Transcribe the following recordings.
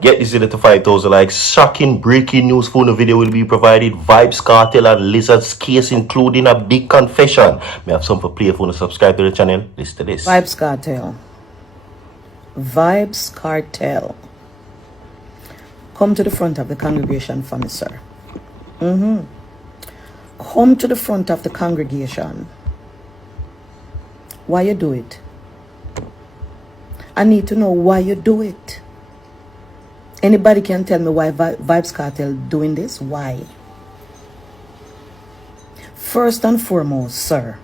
Get this video to 5,000 likes. Shocking breaking news for the video will be provided. VYBZ KARTEL and Lizard's case, including a big confession. May have some for play for the subscribe to the channel. Listen to this. VYBZ KARTEL. VYBZ KARTEL. Come to the front of the congregation for me, sir. Come to the front of the congregation. Why you do it? I need to know why you do it. Anybody can tell me why VYBZ KARTEL doing this? Why? First and foremost, sir,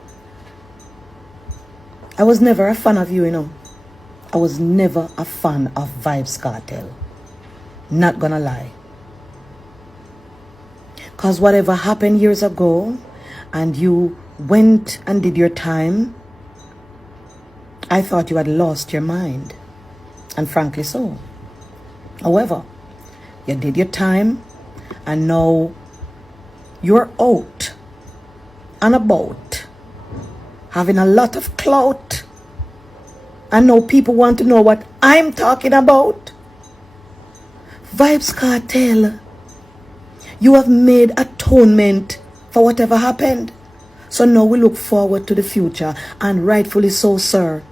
I was never a fan of you, you know. I was never a fan of VYBZ KARTEL. Not gonna lie. Because whatever happened years ago, and you went and did your time, I thought you had lost your mind. And frankly so. However, you did your time, and now you're out and about, having a lot of clout. And now people want to know what I'm talking about. VYBZ KARTEL, you have made atonement for whatever happened. So now we look forward to the future, and rightfully so, sir.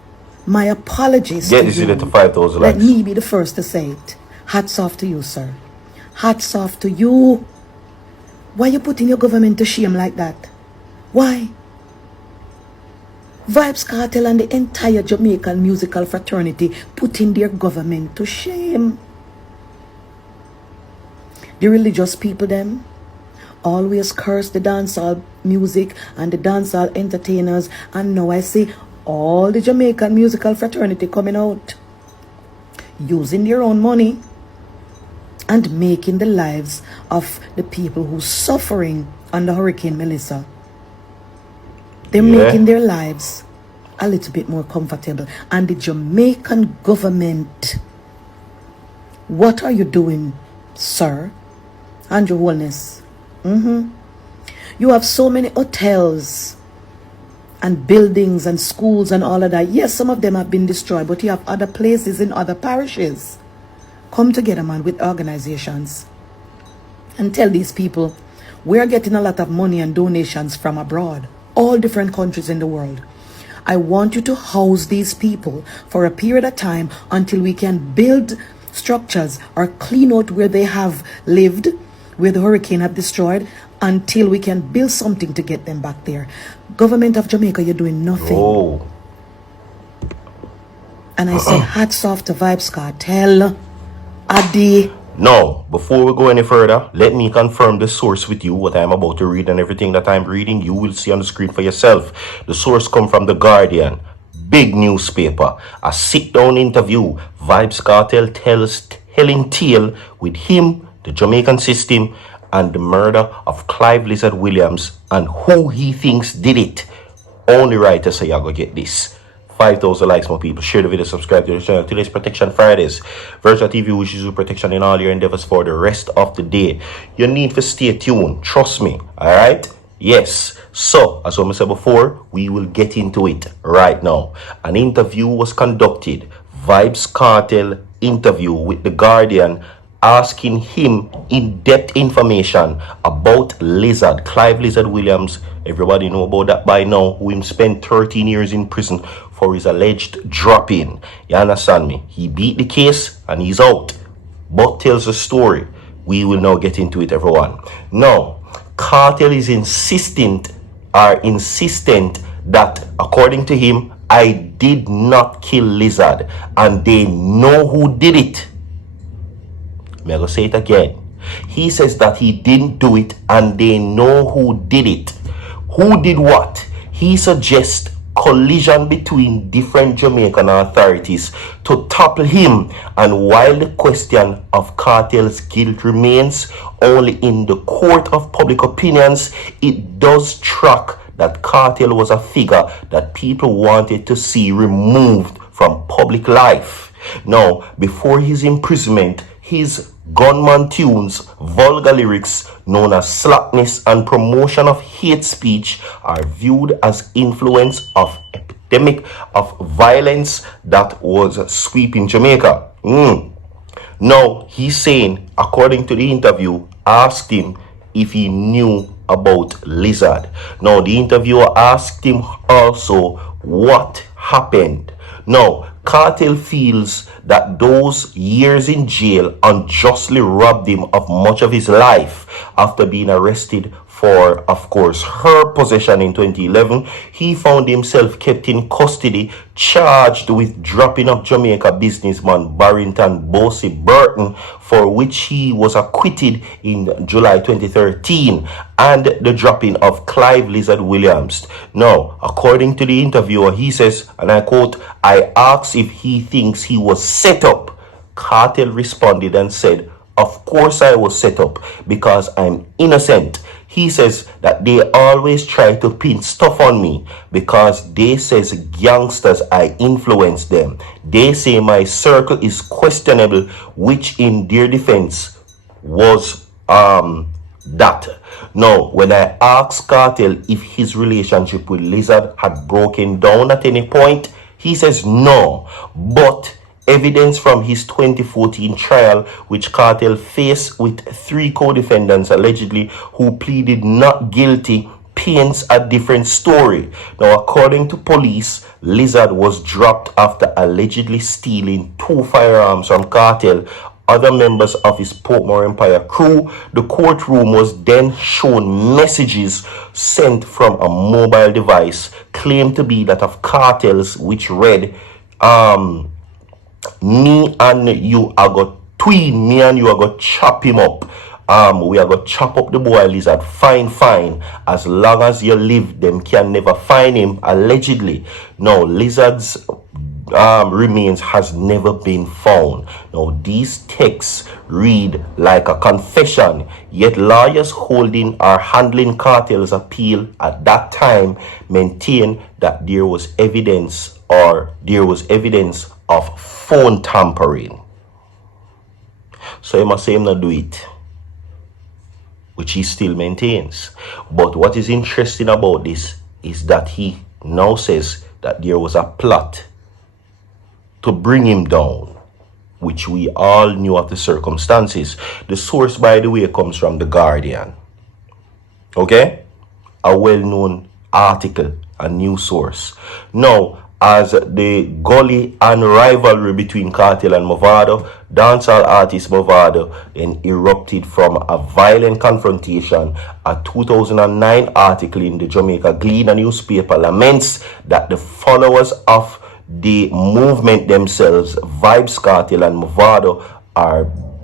My apologies Get to this you. video to 5,000 Let likes. me be the first to say it. Hats off to you, sir. Hats off to you. Why you putting your government to shame like that? Why? VYBZ KARTEL and the entire Jamaican musical fraternity putting their government to shame. The religious people them always curse the dancehall music and the dancehall entertainers, and now I see all the Jamaican musical fraternity coming out, using their own money and making the lives of the people who suffering under Hurricane Melissa. They're making their lives a little bit more comfortable. And the Jamaican government, what are you doing, sir? And your wellness. You have so many hotels and buildings and schools and all of that. Yes, some of them have been destroyed, but you have other places in other parishes. Come together, man, with organizations and tell these people, we're getting a lot of money and donations from abroad, all different countries in the world. I want you to house these people for a period of time until we can build structures or clean out where they have lived, where the hurricane have destroyed, until we can build something to get them back there. Government of Jamaica, you're doing nothing. Oh. And I say hats off to VYBZ KARTEL. Adi. Now, before we go any further, let me confirm the source with you, what I'm about to read, and everything that I'm reading, you will see on the screen for yourself. The source come from The Guardian, big newspaper. A sit-down interview. VYBZ KARTEL telling tale with him, the Jamaican system, and the murder of Clive Lizard Williams, and who he thinks did it. Only writer say I go get this. 5,000 likes, more people. Share the video, subscribe to the channel. Today's Protection Fridays. Virtual TV wishes you protection in all your endeavors for the rest of the day. You need to stay tuned. Trust me. Alright? Yes. So, as I said before, we will get into it right now. An interview was conducted. VYBZ KARTEL interview with The Guardian, asking him in-depth information about Lizard, Clive Lizard Williams. Everybody know about that by now, who him spent 13 years in prison for his alleged drop-in. You understand me? He beat the case and he's out. But tells a story. We will now get into it, everyone. Now, KARTEL is insistent that, according to him, I did not kill Lizard, and they know who did it. I'm going to say it again. He says that he didn't do it, and they know who did it. Who did what? He suggests collision between different Jamaican authorities to topple him, and while the question of KARTEL's guilt remains only in the court of public opinions, it does track that KARTEL was a figure that people wanted to see removed from public life. Now, before his imprisonment, his gunman tunes, vulgar lyrics known as slackness, and promotion of hate speech are viewed as influence of epidemic of violence that was sweeping Jamaica. Now, he's saying, according to the interview, asked him if he knew about Lizard. Now, the interviewer asked him also what happened. Now, Cartel feels that those years in jail unjustly robbed him of much of his life after being arrested for, of course, her possession in 2011. He found himself kept in custody, charged with dropping of Jamaica businessman Barrington Bossy Burton, for which he was acquitted in July 2013, and the dropping of Clive Lizard Williams. Now, according to the interviewer, he says, and I quote, "I asked if he thinks he was set up." Cartel responded and said, "Of course I was set up because I'm innocent." He says that they always try to pin stuff on me because they says gangsters I influence them. They say my circle is questionable, which in their defense was that. Now, when I asked Cartel if his relationship with Lizard had broken down at any point, he says no, but evidence from his 2014 trial, which Cartel faced with 3 co-defendants allegedly who pleaded not guilty, paints a different story. Now, according to police, Lizard was dropped after allegedly stealing 2 firearms from Cartel, other members of his Portmore Empire crew. The courtroom was then shown messages sent from a mobile device claimed to be that of Cartel's, which read, me and you are going to tween, me and you are going to chop him up. We are going to chop up the boy Lizard, fine. As long as you live, them can never find him, allegedly. Now, Lizard's remains has never been found. Now, these texts read like a confession, yet lawyers holding or handling Cartel's appeal at that time maintain that there was evidence of phone tampering. So he must say him not do it, which he still maintains. But what is interesting about this is that he now says that there was a plot to bring him down, which we all knew of the circumstances. The source, by the way, comes from The Guardian. Okay? A well-known article, a news source. Now, as the gully and rivalry between Cartel and Movado, dancehall artist Movado then erupted from a violent confrontation. A 2009 article in the Jamaica Gleaner newspaper laments that the followers of the movement themselves, VYBZ KARTEL and Movado,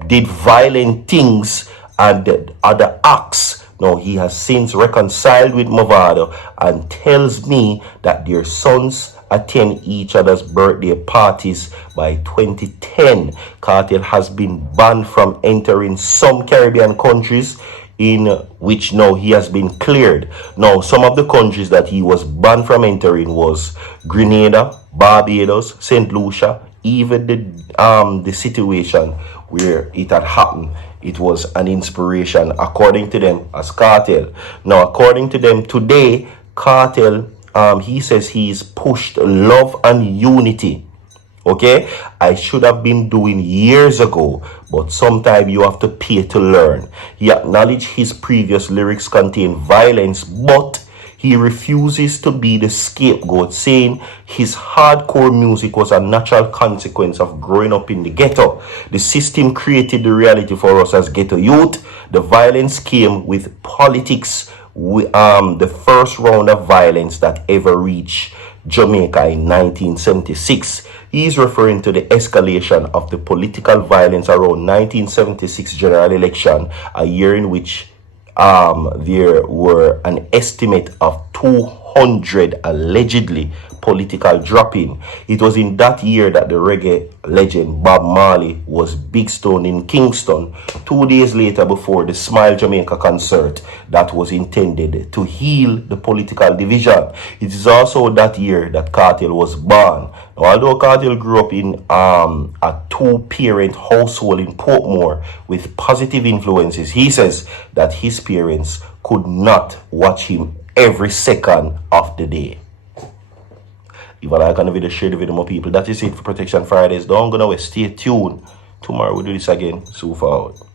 did violent things and other acts. Now, he has since reconciled with Movado and tells me that their sons attend each other's birthday parties. By 2010, Cartel has been banned from entering some Caribbean countries, in which now he has been cleared. Now, some of the countries that he was banned from entering was Grenada, Barbados, St. Lucia. Even the situation where it had happened, it was an inspiration, according to them, as Cartel. Now, according to them, today, Cartel, he says he's pushed love and unity. Okay, I should have been doing years ago, but sometimes you have to pay to learn. He acknowledged his previous lyrics contain violence, but he refuses to be the scapegoat, saying his hardcore music was a natural consequence of growing up in the ghetto. The system created the reality for us as ghetto youth. The violence came with politics. The first round of violence that ever reached Jamaica in 1976. He is referring to the escalation of the political violence around 1976 general election, a year in which there were an estimate of 200 allegedly political drop-in. It was in that year that the reggae legend Bob Marley was big stone in Kingston 2 days later before the Smile Jamaica concert that was intended to heal the political division. It is also that year that Cartel was born. Now, although Cartel grew up in a 2-parent household in Portmore with positive influences, he says that his parents could not watch him every second of the day. If I like on the video, share the video, more people. That is it for Protection Fridays. Don't go nowhere. Stay tuned Tomorrow we do this again. So far out.